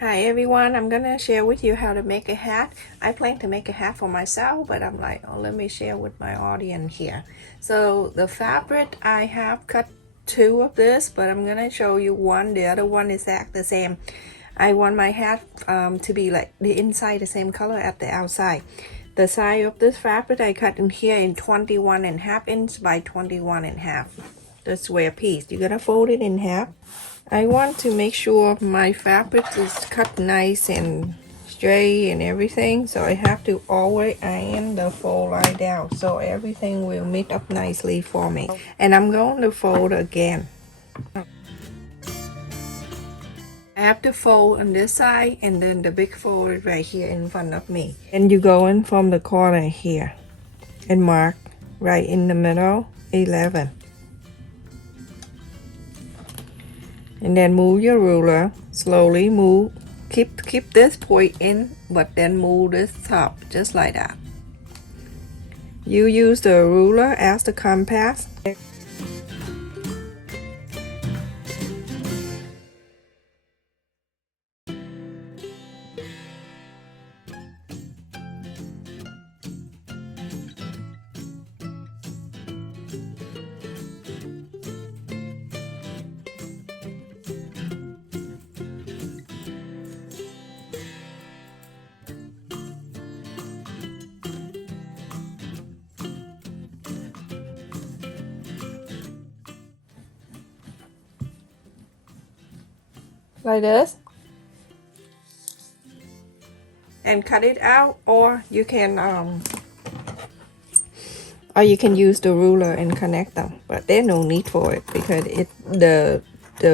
Hi everyone, I'm gonna share with you how to make a hat. I plan to make a hat for myself, but I'm like, oh, let me share with my audience here. So the fabric, I have cut two of this, but I'm gonna show you one. The other one is exactly the same. I want my hat to be like the inside the same color as the outside. The size of this fabric I cut in here in 21.5 inch by 21.5. The square piece. You're gonna fold it in half. I want to make sure my fabric is cut nice and straight and everything, so I have to always iron the fold line down so everything will meet up nicely for me. And I'm going to fold again. I have to fold on this side, and then the big fold is right here in front of me. And you go in from the corner here and mark right in the middle 11. And then move your ruler, slowly move, keep this point in, but then move this top, just like that. You use the ruler as the compass. Like this, and cut it out, or you can use the ruler and connect them, but there's no need for it because the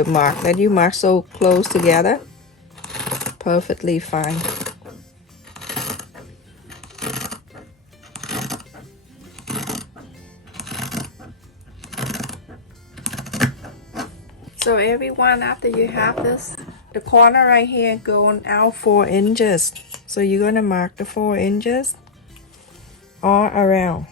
mark that you mark so close together, perfectly fine. So everyone, after you have this, the corner right here going out 4 inches. So you're gonna mark the 4 inches all around.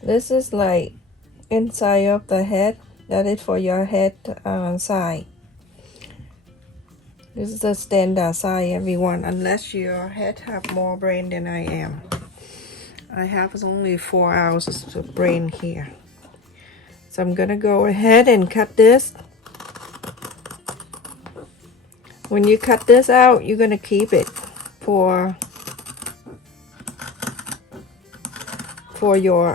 This is like inside of the head. That is for your head side. This is the standard size, everyone, unless your head have more brain than I am. I have only 4 ounces of brain here. So I'm gonna go ahead and cut this. When you cut this out, you're gonna keep it for your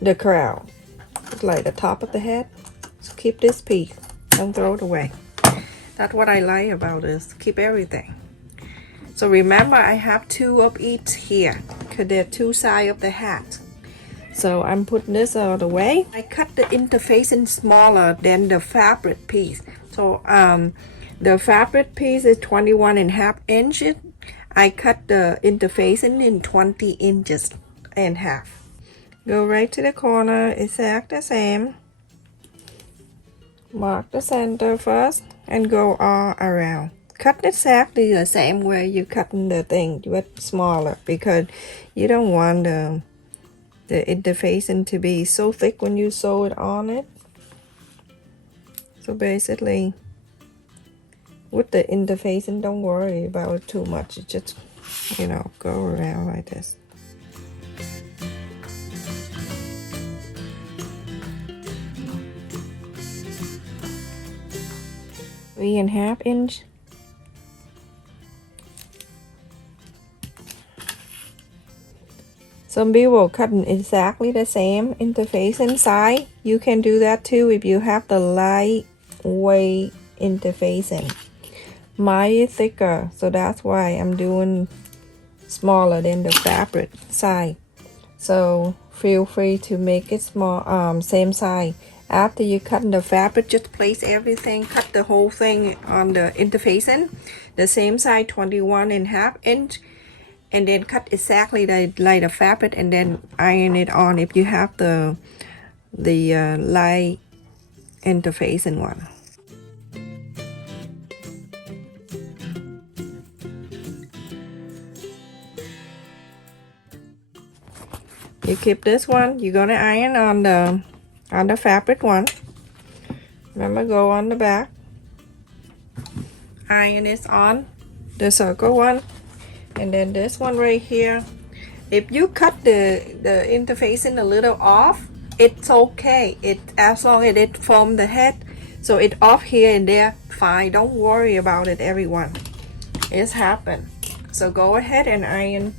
the crown. It's like the top of the head. So keep this piece, don't throw it away. That's what I like about this, keep everything. So remember, I have 2 of each here because they're 2 sides of the hat. So I'm putting this out of the way. I cut the interfacing smaller than the fabric piece. So the fabric piece is 21.5 inches. I cut the interfacing in 20 inches and half. Go right to the corner, exact the same. Mark the center first and go all around. Cut exactly the same way you're cutting the thing, but smaller, because you don't want the interfacing to be so thick when you sew it on it. So basically, with the interfacing, don't worry about it too much. It just, you know, go around like this. 3.5 inch. Some people cutting exactly the same interface inside. You can do that too if you have the lightweight interfacing. Mine is thicker, so that's why I'm doing smaller than the fabric side. So feel free to make it small, same size. After you cut the fabric, just place everything, cut the whole thing on the interfacing, the same size, 21.5 inch. and then cut exactly like the fabric, and then iron it on if you have the light interfacing one. You keep this one, you're gonna iron on the fabric one. Remember, go on the back, iron is on the circle one, and then this one right here, if you cut the interfacing a little off, it's okay. It as long as it form the head, so it off here and there, fine. Don't worry about it, everyone. It's happened. So go ahead and iron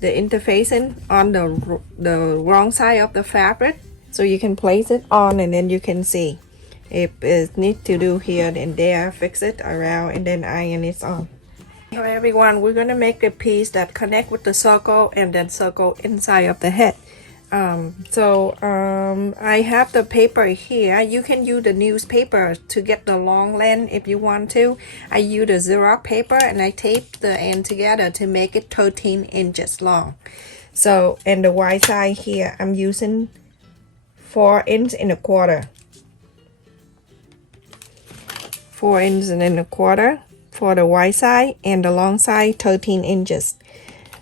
the interfacing on the wrong side of the fabric, so you can place it on, and then you can see if it needs to do here and there, fix it around, and then iron it on. So everyone, we're gonna make a piece that connect with the circle and then circle inside of the head. I have the paper here. You can use the newspaper to get the long length if you want to. I use the Xerox paper and I tape the end together to make it 13 inches long. So, and the wide side here, I'm using 4 inches and a quarter. 4 inches and a quarter for the wide side, and the long side 13 inches.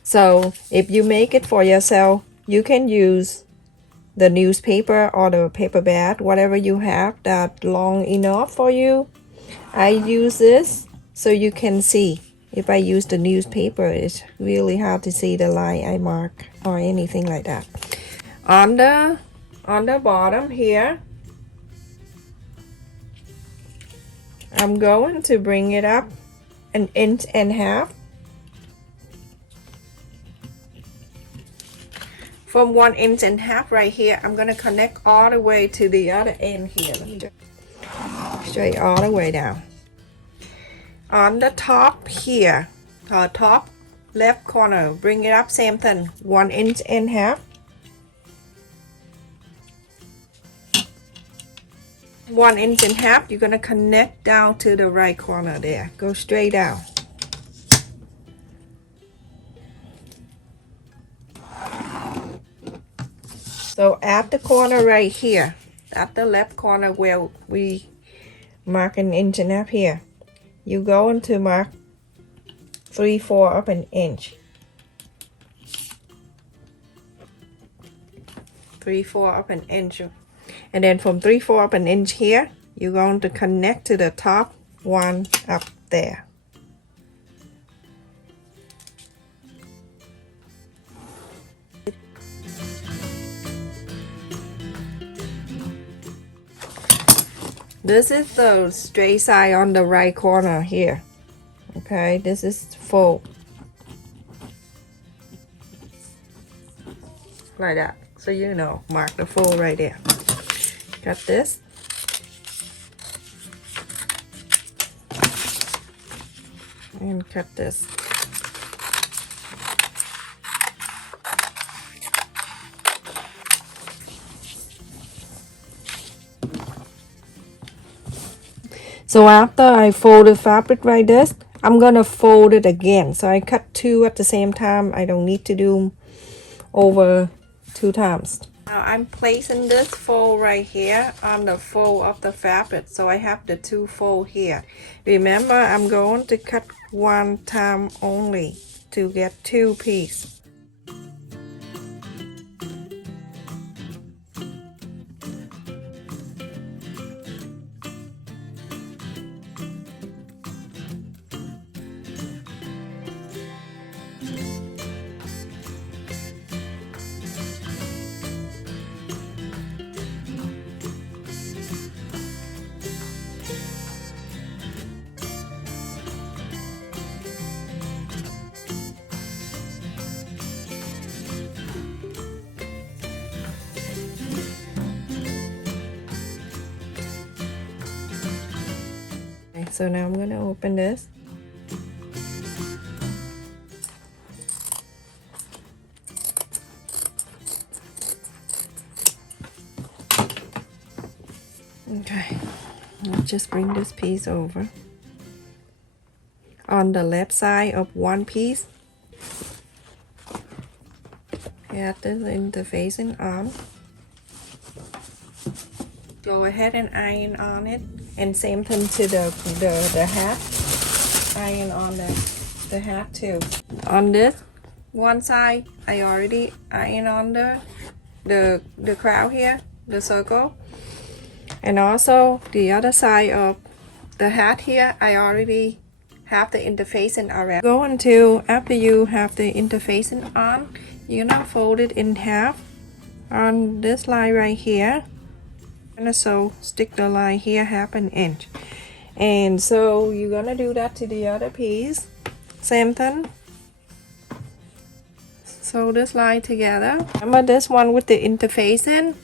So if you make it for yourself, you can use the newspaper or the paper bag, whatever you have that long enough for you. I use this so you can see. If I use the newspaper, it's really hard to see the line I mark or anything like that. On the bottom here, I'm going to bring it up 1.5 inches. From 1.5 inches right here, I'm gonna connect all the way to the other end here. Let me just straight all the way down. On the top here, top left corner, bring it up, same thing, 1.5 inches. 1.5 inches, you're gonna connect down to the right corner there. Go straight down. So at the corner right here, at the left corner where we mark 1.5 inches here, you're going to mark 3/4 of an inch. 3/4 of an inch. And then from 3/4 of an inch here, you're going to connect to the top one up there. This is the straight side on the right corner here. Okay, this is full. Like that. So you know, mark the full right there. Cut this. And cut this. So after I fold the fabric like this, I'm gonna fold it again. So I cut 2 at the same time. I don't need to do over 2 times. Now I'm placing this fold right here on the fold of the fabric. So I have the 2 fold here. Remember, I'm going to cut 1 time only to get 2 pieces. So now I'm going to open this. Okay, I'll just bring this piece over. On the left side of one piece, add this interfacing on. Go ahead and iron on it, and same thing to the hat. Iron on the hat too. On this one side, I already iron on the crown here, the circle, and also the other side of the hat here, I already have the interfacing around. Going to, after you have the interfacing on, you're gonna fold it in half on this line right here. And so stick the line here 1/2 inch, and so you're gonna do that to the other piece. Same thing. Sew this line together. Remember this one with the interfacing,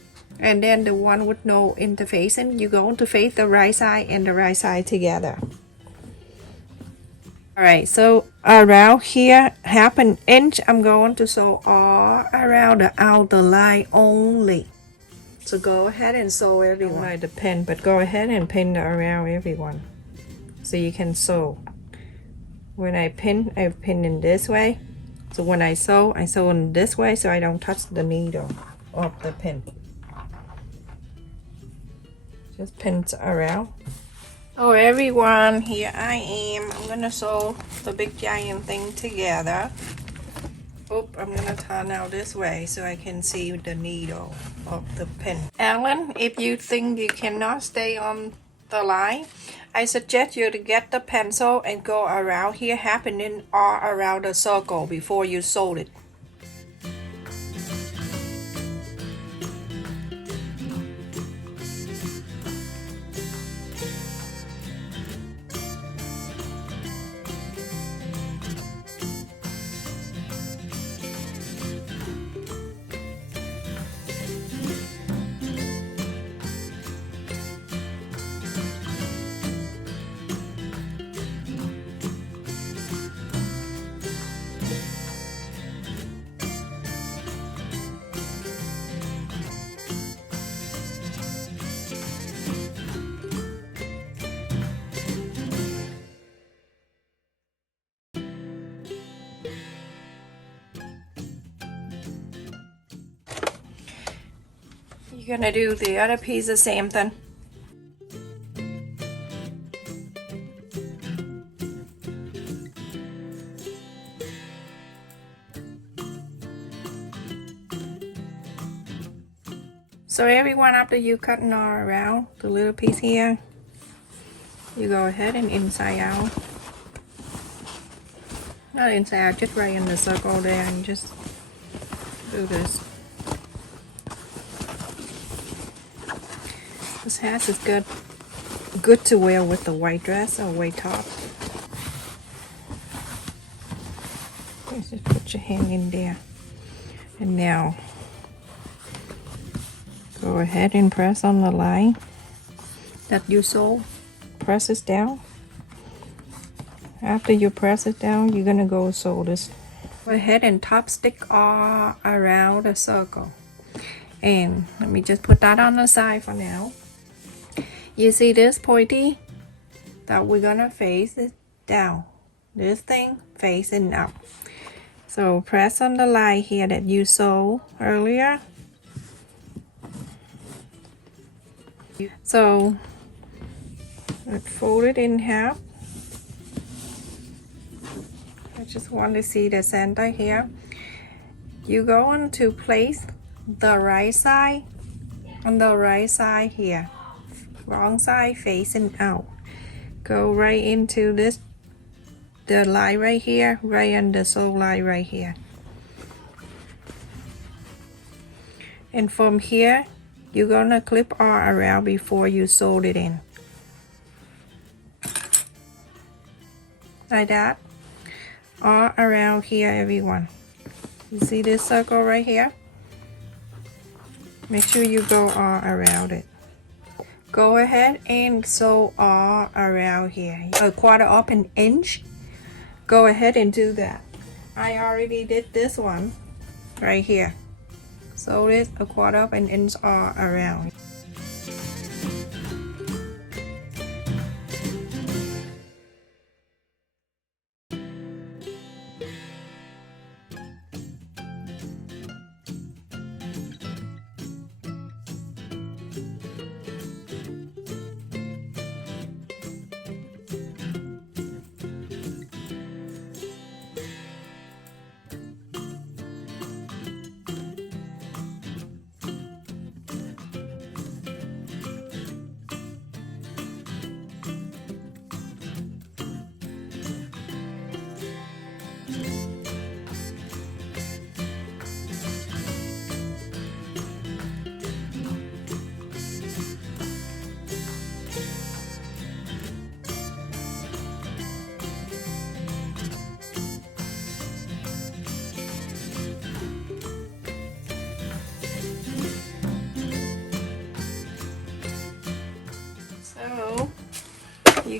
and then the one with no interfacing. You're going to face the right side and the right side together. Alright, so around here 1/2 inch, I'm going to sew all around the outer line only. So go ahead and sew everyone. Like the pin, but go ahead and pin around everyone so you can sew. When I pin in this way. So when I sew in this way so I don't touch the needle of the pin. Just pins around. Oh everyone, here I am. I'm gonna sew the big giant thing together. Oh, I'm gonna turn out this way so I can see the needle of the pin. Alan, if you think you cannot stay on the line, I suggest you to get the pencil and go around here, happening all around the circle before you sew it. You're gonna do the other piece the same thing. So everyone, after you cutting all around the little piece here, you go ahead and inside out. Not inside out, just right in the circle there, and just do this. This hat is good to wear with the white dress or white top. Just put your hand in there. And now, go ahead and press on the line that you sew. Press it down. After you press it down, you're gonna go sew this. Go ahead and top stick all around the circle. And let me just put that on the side for now. You see this pointy? That we're gonna face it down. This thing facing up. So press on the line here that you sewed earlier. So fold it in half. I just want to see the center here. You're going to place the right side on the right side here. Wrong side facing out. Go right into this, the line right here, right on the sew line right here. And from here, you're gonna clip all around before you sew it in. Like that. All around here, everyone. You see this circle right here? Make sure you go all around it. Go ahead and sew all around here. 1/4 inch. Go ahead and do that. I already did this one right here. Sew this 1/4 inch all around.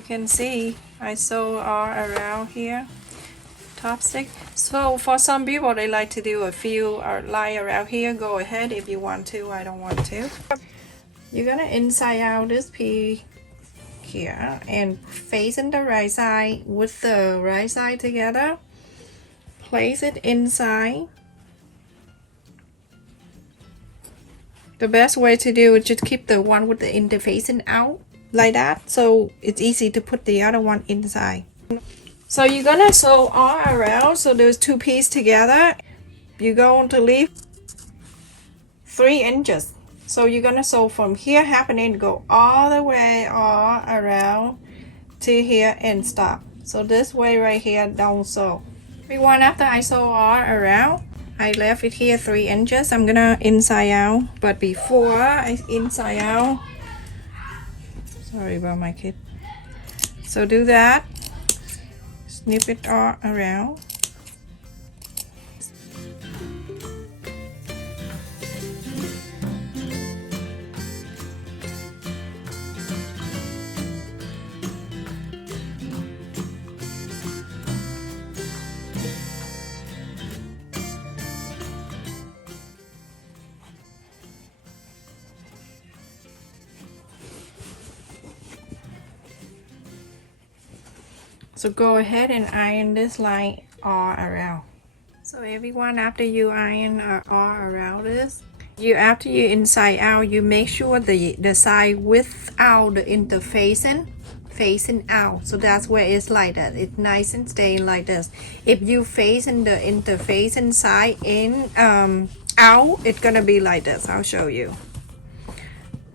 can see I sew all around here. Top stitch. So for some people they like to do a few line around here. Go ahead if you want to. I don't want to. You're gonna inside out this piece here and facing the right side with the right side together. Place it inside. The best way to do it, just keep the one with the interfacing out like that, so it's easy to put the other one inside. So you're gonna sew all around, so there's two pieces together. You're going to leave 3 inches. So you're gonna sew from here, half an inch, go all the way all around to here and stop. So this way right here, don't sew. Everyone, after I sew all around, I left it here 3 inches. I'm gonna inside out, but before I inside out, sorry about my kid. So do that, snip it all around. So go ahead and iron this line all around. So everyone, after you iron all around this, after you inside out, you make sure the side without the interfacing facing out. So that's where it's like that. It's nice and staying like this. If you facing the interfacing side in out, it's gonna be like this. I'll show you.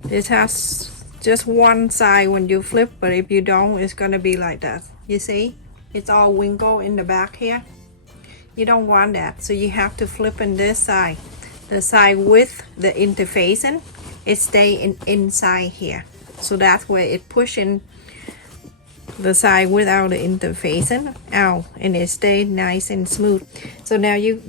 It has just one side when you flip, but if you don't, it's gonna be like that. You see, it's all wrinkled in the back here. You don't want that, so you have to flip in this side. The side with the interfacing, it stay inside here. So that's where it pushing the side without the interfacing out, and it stay nice and smooth. So now you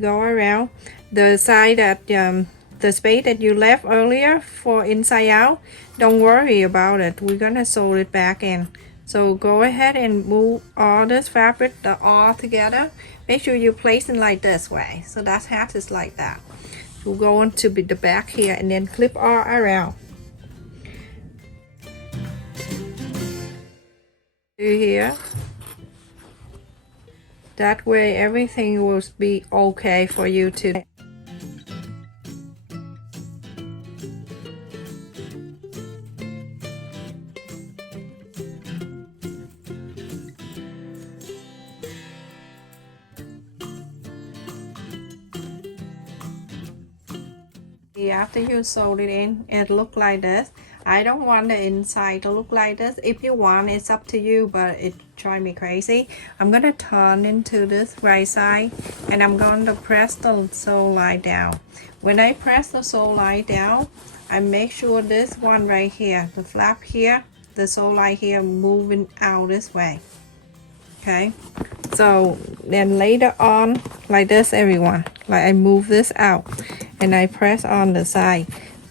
go around the side that the space that you left earlier for inside out. Don't worry about it. We're gonna sew it back in. So go ahead and move all this fabric all together. Make sure you place it like this way. So that hat is like that. We're going to be the back here and then clip all around. Here. That way everything will be okay for you to. After you sewed it in, it look like this. I don't want the inside to look like this. If you want, it's up to you, but it drives me crazy. I'm gonna turn into this right side, and I'm going to press the sew line down. When I press the sew line down, I make sure this one right here, the flap here, the sew line here, moving out this way. Okay, so then later on, like this, everyone, like I move this out and I press on the side.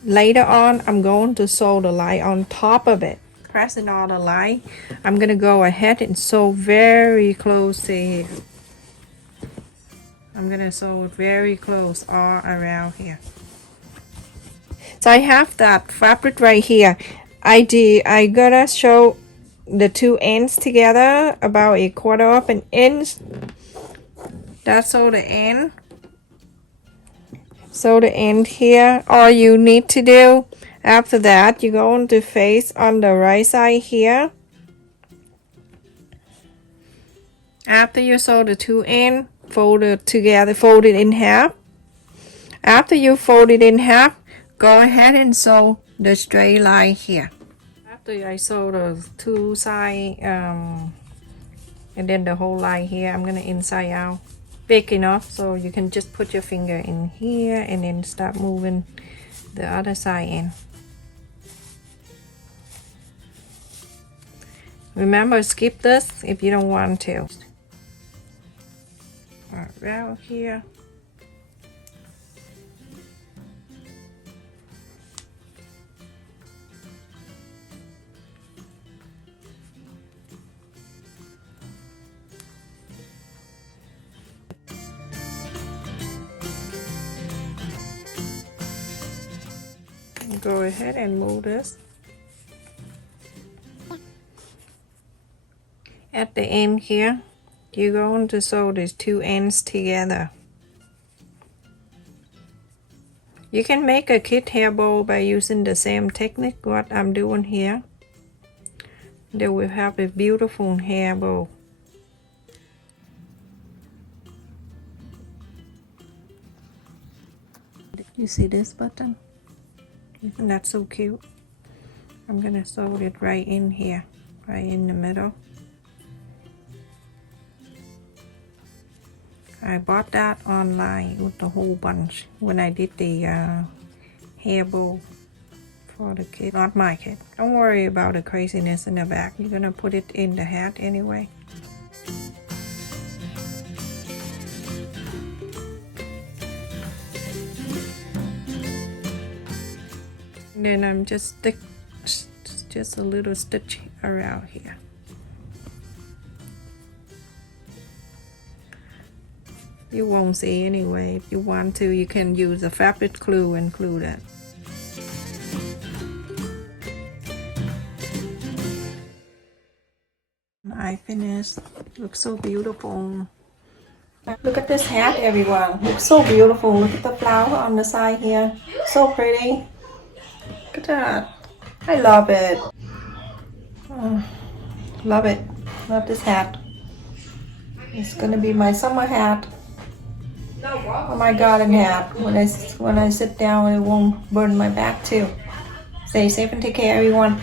Later on, I'm going to sew the line on top of it. Pressing on the line, I'm gonna go ahead and sew very close to here. I'm gonna sew it very close all around here. So I have that fabric right here. I gotta show the two ends together about 1/4 of an inch. That's all the end. So the end here, all you need to do after that, you're going to face on the right side here. After you sew the two ends, fold it together, fold it in half. After you fold it in half, go ahead and sew the straight line here. After I sew the two sides and then the whole line here, I'm gonna inside out. Big enough so you can just put your finger in here and then start moving the other side in. Remember, skip this if you don't want to. Around here. Go ahead and move this. At the end here, you're going to sew these two ends together. You can make a kid hair bow by using the same technique what I'm doing here. They will have a beautiful hair bow. You see this button? Isn't that so cute? I'm gonna sew it right in here, right in the middle. I bought that online with a whole bunch when I did the hair bow for the kid, not my kid. Don't worry about the craziness in the back. You're gonna put it in the hat anyway. And then I'm just a little stitch around here. You won't see anyway. If you want to, you can use a fabric glue and glue that. I finished. Looks so beautiful. Look at this hat, everyone. Looks so beautiful. Look at the flower on the side here. So pretty. Look at that. I love it. Love it. Love this hat. It's gonna be my summer hat. Or my garden hat. When I sit down, it won't burn my back too. Stay safe and take care, everyone.